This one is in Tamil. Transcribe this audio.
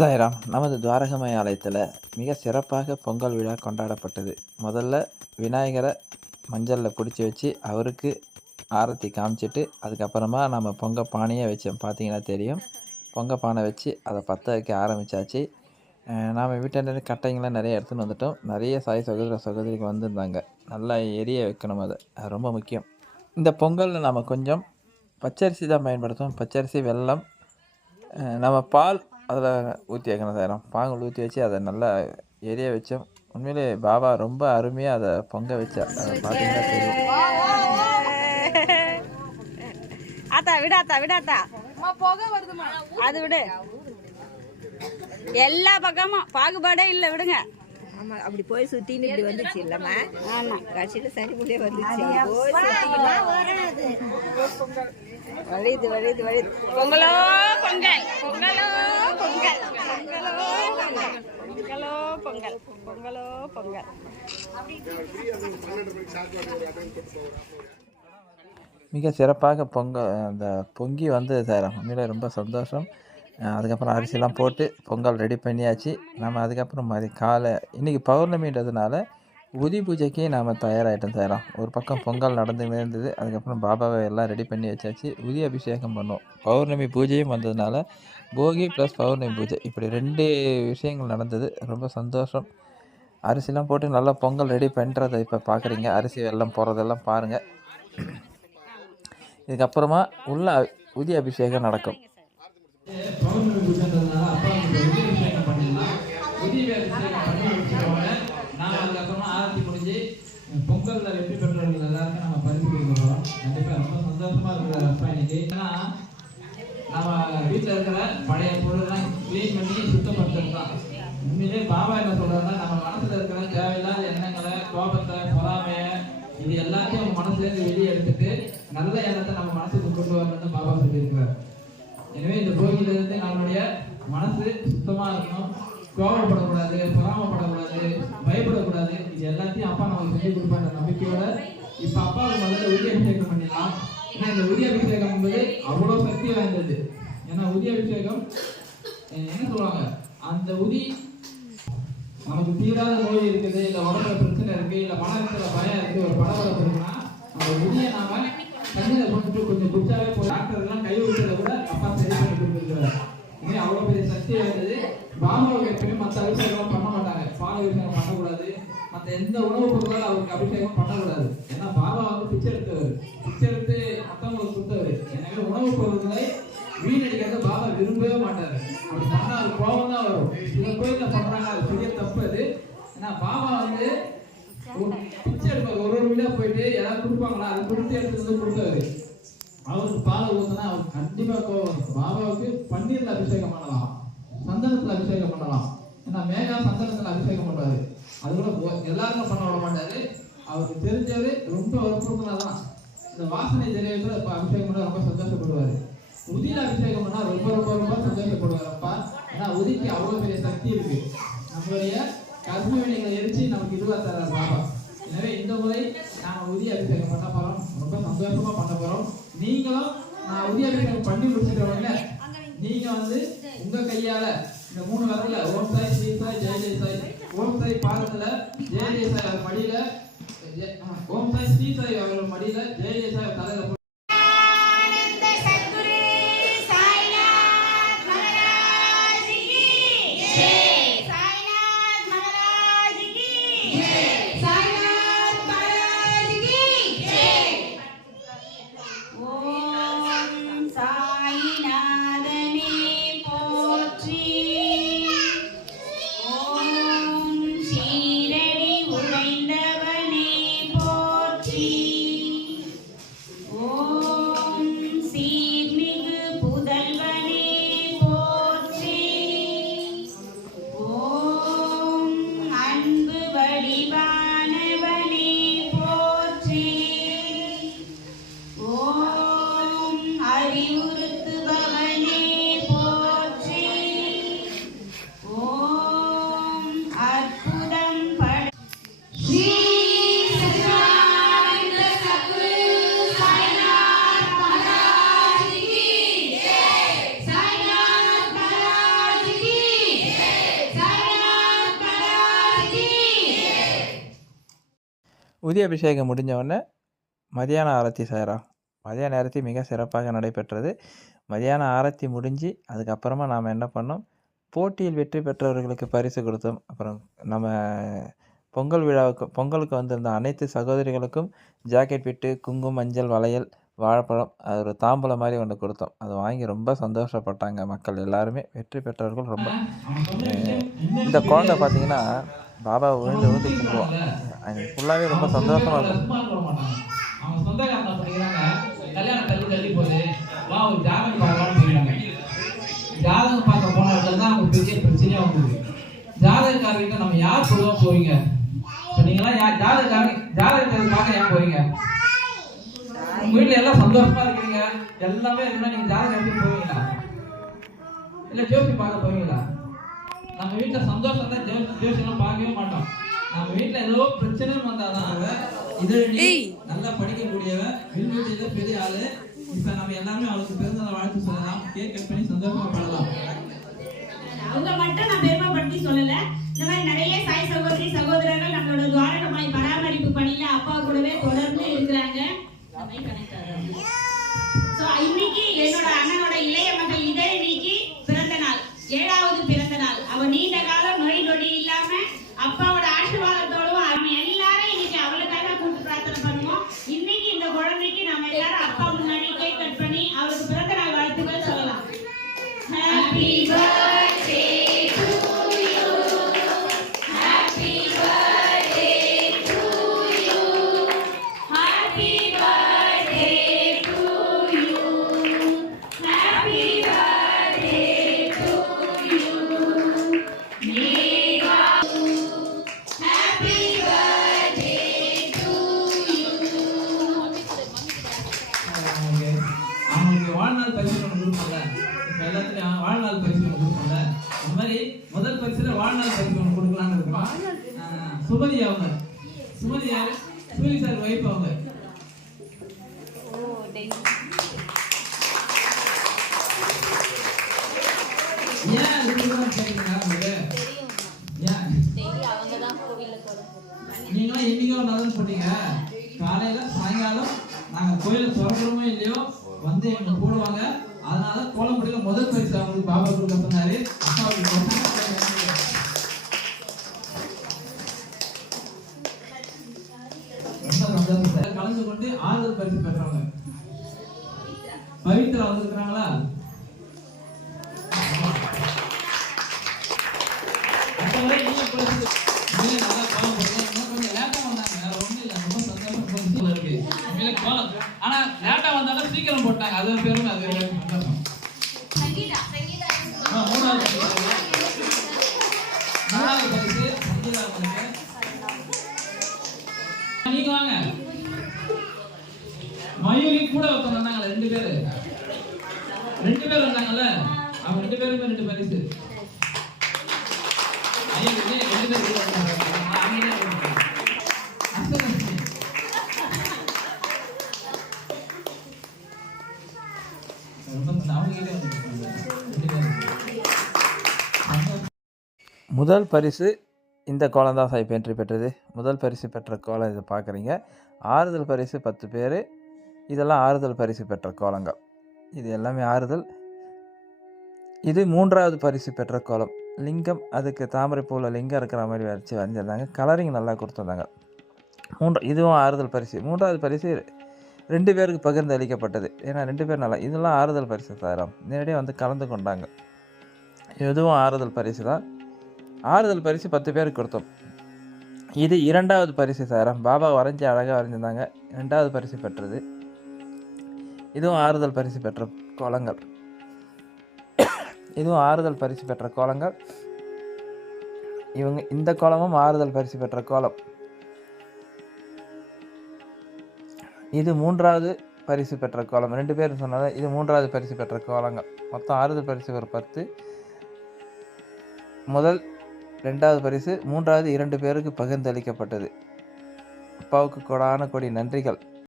சாய்ராம் நமது துவாரகமய ஆலயத்தில் மிக சிறப்பாக பொங்கல் விழா கொண்டாடப்பட்டது. முதல்ல விநாயகரை மஞ்சளில் பிடிச்சி வச்சு அவருக்கு ஆரத்தி காமிச்சிட்டு அதுக்கப்புறமா நம்ம பொங்க பானையை வச்சோம். பார்த்தீங்கன்னா தெரியும். பொங்க பானை வச்சு அதை பற்ற வைக்க ஆரம்பித்தாச்சு நாம் வீட்டில் கட்டைங்களாம் நிறைய எடுத்துன்னு வந்துட்டோம். நிறைய சாய் சகோதர சகோதரிக்கு வந்திருந்தாங்க. நல்லா எரிய வைக்கணும் அதை. அது ரொம்ப முக்கியம். இந்த பொங்கலில் நாம் கொஞ்சம் பச்சரிசி தான் பயன்படுத்துவோம். பச்சரிசி வெல்லம் நம்ம பால் அதில் ஊற்றி வைக்கணும் சார். பால் ஊற்றி வச்சு அதை நல்லா எரிய வச்சோம் உண்மையிலே பாபா ரொம்ப அருமையாக அதை பொங்க வச்சா. அதை பார்த்தீங்கன்னா தெரியும். ஆத்தா விடாத்தா விடாத்தா விடு ஆத்தா. அது விடு. எல்லா பக்கமும் பாகுபாடே இல்லை விடுங்க. ஆமா அப்படி போய் சுத்தின்னு இப்படி வந்துச்சு இல்லம்மா. ஆமா. கடைசியில சரி முடிய வந்துச்சு. வழியுது வழியுது வழியுது பொங்கலோ பொங்கல். பொங்கலோ பொங்கல். பொங்கலோ பொங்கல். பொங்கலோ பொங்கல். பொங்கலோ பொங்கல். மிக சிறப்பாக பொங்க அந்த பொங்கி வந்தது சார். உண்மையிலே ரொம்ப சந்தோஷம். அதுக்கப்புறம் அரிசிலாம் போட்டு பொங்கல் ரெடி பண்ணியாச்சு. நம்ம அதுக்கப்புறம் மாதிரி காலை இன்றைக்கி பௌர்ணமின்றதுனால உதி பூஜைக்கு நாம் தயாராகிட்டோம் தயாராக ஒரு பக்கம் பொங்கல் நடந்துகிட்டே இருந்தது அதுக்கப்புறம் பாபாவை எல்லாம் ரெடி பண்ணி வச்சாச்சு. உதி அபிஷேகம் பண்ணோம் பௌர்ணமி பூஜையும் வந்ததுனால போகி ப்ளஸ் பௌர்ணமி பூஜை இப்படி ரெண்டு விஷயங்கள் நடந்தது. ரொம்ப சந்தோஷம். அரிசிலாம் போட்டு நல்லா பொங்கல் ரெடி பண்ணுறதை இப்போ பார்க்குறீங்க அரிசி வெள்ளம் போடுறதெல்லாம் பாருங்கள் இதுக்கப்புறமா உள்ள உதி அபிஷேகம் நடக்கும் பௌர்ணமி பூஜைன்றதுனால அப்பா வந்து உதவி அபிஷேகம் பண்ணிடலாம் உதவி அபிஷேகம் பண்ணி முடிச்சிட்டோட நான் அதுக்கப்புறமா ஆரத்தி முடிஞ்சு பொங்கல்ல வெற்றி பெற்றவர்கள் எல்லாருக்கும் நம்ம பரிசு கொடுக்க போறோம் கண்டிப்பா ரொம்ப சந்தோஷமா இருக்கிற அப்பா இன்னைக்கு. ஏன்னா நம்ம வீட்டில் இருக்கிற பழைய பொருள்லாம் க்ளீன் பண்ணி சுத்தப்படுத்துறது தான் உண்மையிலே பாபா என்ன சொல்றாருன்னா நம்ம மனசுல இருக்கிற தேவையில்லாத எண்ணங்களை கோபத்தை பொறாமைய இது எல்லாத்தையும் நம்ம மனசுலேருந்து வெளியே எடுத்துட்டு நல்ல எண்ணத்தை நம்ம மனசுக்கு கொண்டு வரணும்னு பாபா சொல்லியிருக்கிறார். எனவே இந்த போகியில இருந்து நம்மளுடைய மனசு சுத்தமா இருக்கணும். கோபப்படக்கூடாது பொறாமப்படக்கூடாது பயப்படக்கூடாது. இது எல்லாத்தையும் அப்பா நமக்கு சொல்லி கொடுப்பாங்க. நம்பிக்கையோட இப்ப அப்பாவுக்கு முதல்ல உரிய அபிஷேகம் பண்ணிடலாம் ஏன்னா இந்த உரிய அபிஷேகம் என்பது அவ்வளவு சக்தி வாய்ந்தது. ஏன்னா உரிய அபிஷேகம் என்ன சொல்லுவாங்க? அந்த உதி நமக்கு தீராத நோய் இருக்குது இல்ல உடம்புல பிரச்சனை இருக்கு இல்ல மனத்துல பயம் இருக்கு ஒரு படபடப்பு இருக்குன்னா அந்த உதியை நாம தண்ணியில போட்டுட்டு கொஞ்சம் குச்சாவே போய் டாக்டர் எல்லாம் கை விட்டதை கூட அப்பா சரி பண்ணி கொடுத்துருக்காரு இங்கே அவ்வளோ பெரிய சக்தி இருந்தது? பிராமணர்கள் எப்பயுமே மற்ற அபிஷேகம் பண்ண மாட்டாங்க. பால அபிஷேகம் பண்ணக்கூடாது. மற்ற எந்த உணவுப் பொருளால் அவருக்கு அபிஷேகம் பண்ணக்கூடாது. ஏன்னா பாபா வந்து பிச்சை எடுத்தவர். பிச்சை எடுத்து மற்றவங்களுக்கு கொடுத்தவர் எனவே உணவுப் பொருட்களை வீணடிக்கிறத பாபா விரும்பவே மாட்டார். அப்படி பண்ணா அது கோபம் தான் வரும். சில கோயிலில் பண்ணுறாங்க அது பெரிய தப்பு அது. ஏன்னா பாபா வந்து பிச்சை எடுப்பாங்க ஒரு ஒரு வீடாக போயிட்டு யாராவது கொடுப்பாங்களா? அது கொடுத்து எடுத்துட்டு வந்து கொடுத்தாரு அவருக்கு பாலை ஊத்துனா அவருக்கு கண்டிப்பா கோபம் வரும். பாபாவுக்கு பன்னீர்ல அபிஷேகம் பண்ணலாம். சந்தனத்துல அபிஷேகம் பண்ணலாம். ஏன்னா மேகா சந்தனத்துல அபிஷேகம் பண்றாரு. அது கூட எல்லாருக்கும் பண்ண விட மாட்டாரு. அவருக்கு தெரிஞ்சவரு ரொம்ப வற்புறுத்தினா தான். இந்த வாசனை திரவியத்துல இப்ப அபிஷேகம் பண்ண ரொம்ப சந்தோஷப்படுவாரு. உதியில் அபிஷேகம் பண்ணா ரொம்ப ரொம்ப ரொம்ப சந்தோஷப்படுவார். அப்பா ஏன்னா உதிக்கு அவ்வளவு பெரிய சக்தி இருக்கு. நம்மளுடைய கர்ம வினைகளை எரிச்சு நமக்கு இதுவா தர பாபா. எனவே இந்த முறை நாங்கள் உதி அபிஷேகம் பண்ண போகிறோம் ரொம்ப சந்தோஷமாக பண்ண போகிறோம் நீங்களும் நான் உதி அபிஷேகம் பண்ணி முடிச்சிட்டவங்க நீங்கள் வந்து உங்கள் கையால் இந்த மூணு வரல ஓம் சாய் ஸ்ரீ சாய் ஜெய ஜெய சாய் ஓம் சாய் பாலத்தில் ஜெய ஜெய சாய் அவர் மடியில் ஓம் சாய் ஸ்ரீ சாய் அவர்கள் மடியில ஜெய ஜெய சாய் தலையில் உதய அபிஷேகம் முடிஞ்சவுடனே மதியான ஆரத்தி செய்கிறோம் மதியான ஆரத்தி மிக சிறப்பாக நடைபெற்றது. மதியான ஆரத்தி முடிஞ்சு அதுக்கப்புறமா நாம் என்ன பண்ணோம்? போட்டியில் வெற்றி பெற்றவர்களுக்கு பரிசு கொடுத்தோம். அப்புறம் நம்ம பொங்கல் விழாவுக்கு பொங்கலுக்கு வந்திருந்த அனைத்து சகோதரிகளுக்கும் ஜாக்கெட் விட்டு குங்குமம் மஞ்சள் வளையல் வாழைப்பழம் அது ஒரு தாம்பூலம் மாதிரி ஒன்று கொடுத்தோம். அதை வாங்கி ரொம்ப சந்தோஷப்பட்டாங்க மக்கள் எல்லாருமே. வெற்றி பெற்றவர்கள் ரொம்ப. இந்த குழந்தை பார்த்தீங்கன்னா பாபா விழுந்து விழுந்து கும்பிடுவான் அது ஃபுல்லாகவே ரொம்ப சந்தோஷமாக இருக்கும் இருக்க. மாட்டாங்க அவங்க சொந்தக்காரங்க என்ன கல்யாணம் தள்ளி தள்ளி போகுது வா ஒரு ஜாதகம் பார்க்கலாம்னு போயிட்டாங்க. ஜாதகம் பார்க்க போன இடத்துல தான் அவங்க பெரிய பிரச்சனையா வந்தது. ஜாதகக்காரர்கிட்ட நம்ம யார் பொதுவாக போவீங்க? இப்போ நீங்களாம் யார் ஜாதகக்காரங்க ஜாதகத்தை பார்க்க ஏன் போறீங்க? உங்க வீட்டுல எல்லாம் சந்தோஷமா இருக்கிறீங்க? எல்லாமே இருக்குன்னா நீங்க ஜாதகம் எடுத்து போவீங்களா? இல்ல ஜோசி பார்க்க போவீங்களா? நம்ம வீட்டுல சந்தோஷம் தான் ஜோசி ஜோசியெல்லாம் பார்க்கவே மாட்டோம். நம்ம வீட்டுல ஏதோ பிரச்சனைன்னு வந்தாதான் இதழி நல்லா படிக்கக்கூடியவ வில்வெட்டியில பெரிய ஆளு. இப்ப நம்ம எல்லாமே அவளுக்கு பிறந்த வாழ்த்து சொல்லலாம். கேக் கட் பண்ணி சந்தோஷமா பாடலாம். அவங்க மட்டும் நான் பெருமைப்படுத்தி சொல்லல. இந்த மாதிரி நிறைய சாய் சகோதரி சகோதரர்கள் நம்மளோட துவாரகமாய் பராமரிப்பு பணியில அப்பா கூடவே தொடர்ந்து இருக்கிறாங்க. இன்னைக்கு என்னோட அண்ணனோட இளைய மகள் இதழினிக்கு பிறந்த நாள் ஏழாவது பிறந்த நாள் அவ நீண்ட காலம் நொடி நொடி இல்லாம அப்பாவோட ஏன் அது கொடுக்கணும்னு நல்லது போட்டீங்க காலையில சாயங்காலம் நாங்க கோயில திறக்கிறோமோ இல்லையோ வந்து எங்களை போடுவாங்க அதனால கோலம்படியில முதல் பரிசு அவங்களுக்கு பாபா கொடுக்க சொன்னாரு அப்பாவுக்கு ரொம்ப ரொம்ப சந்தோஷம் சார். கலந்து கொண்டு ஆறுதல் பரிசு பெற்றவங்க பவித்ரா வந்திருக்கிறாங்களா மற்றவரை நீங்க பரிசு நீங்க நல்லா கோலம் போடுங்க இன்னும் கொஞ்சம் லேட்டா வந்தாங்க வேற ஒண்ணும் இல்ல ரொம்ப சந்தோஷம் கொஞ்சம் இருக்கு உண்மையிலே கோலம் ஆனா லேட்டா வந்தாலும் சீக்கிரம் போட்டாங்க அது பெருமை அது நீங்க வாங்க மயூரி கூட ஒருத்தவங்க வந்தாங்கல்ல ரெண்டு பேரு ரெண்டு பேர் வந்தாங்கல்ல அவங்க ரெண்டு பேருமே ரெண்டு பரிசு. ஐயோ, ரெண்டு பேர் கூட வந்தாங்க. நான் அமைதியா இருக்கேன். அசல் ரொம்ப சந்தோஷம். அவங்க கிட்டே வந்துருக்காங்க. ரெண்டு பேரும். சந்தோஷம். முதல் பரிசு இந்த கோலம் தான் சாய் வெற்றி பெற்றது. முதல் பரிசு பெற்ற கோலம் இதை பார்க்குறீங்க. ஆறுதல் பரிசு பத்து பேர். இதெல்லாம் ஆறுதல் பரிசு பெற்ற கோலங்கள். இது எல்லாமே ஆறுதல். இது மூன்றாவது பரிசு பெற்ற கோலம். லிங்கம் அதுக்கு தாமரை பூவில் லிங்கம் இருக்கிற மாதிரி வரைச்சி வரைஞ்சிருந்தாங்க. கலரிங் நல்லா கொடுத்துருந்தாங்க மூன்று இதுவும் ஆறுதல் பரிசு. மூன்றாவது பரிசு ரெண்டு பேருக்கு பகிர்ந்து அளிக்கப்பட்டது. ஏன்னா ரெண்டு பேர் நல்லா இதெல்லாம் ஆறுதல் பரிசு சாரம் நேரடியாக வந்து கலந்து கொண்டாங்க. இதுவும் ஆறுதல் பரிசு தான். ஆறுதல் பரிசு பத்து பேருக்கு கொடுத்தோம். இது இரண்டாவது பரிசு சாரம் பாபா வரைஞ்சி அழகாக வரைஞ்சிருந்தாங்க. ரெண்டாவது பரிசு பெற்றது. இதுவும் ஆறுதல் பரிசு பெற்ற கோலங்கள் இதுவும் ஆறுதல் பரிசு பெற்ற கோலங்கள் இவங்க இந்த கோலமும் ஆறுதல் பரிசு பெற்ற கோலம் இது மூன்றாவது பரிசு பெற்ற கோலம். ரெண்டு பேரும் சொன்னது இது மூன்றாவது பரிசு பெற்ற கோலங்கள். மொத்தம் ஆறுதல் பரிசு ஒரு பத்து. முதல் ரெண்டாவது பரிசு மூன்றாவது இரண்டு பேருக்கு பகிர்ந்தளிக்கப்பட்டது. அப்பாவுக்கு கொடான கொடி நன்றிகள்.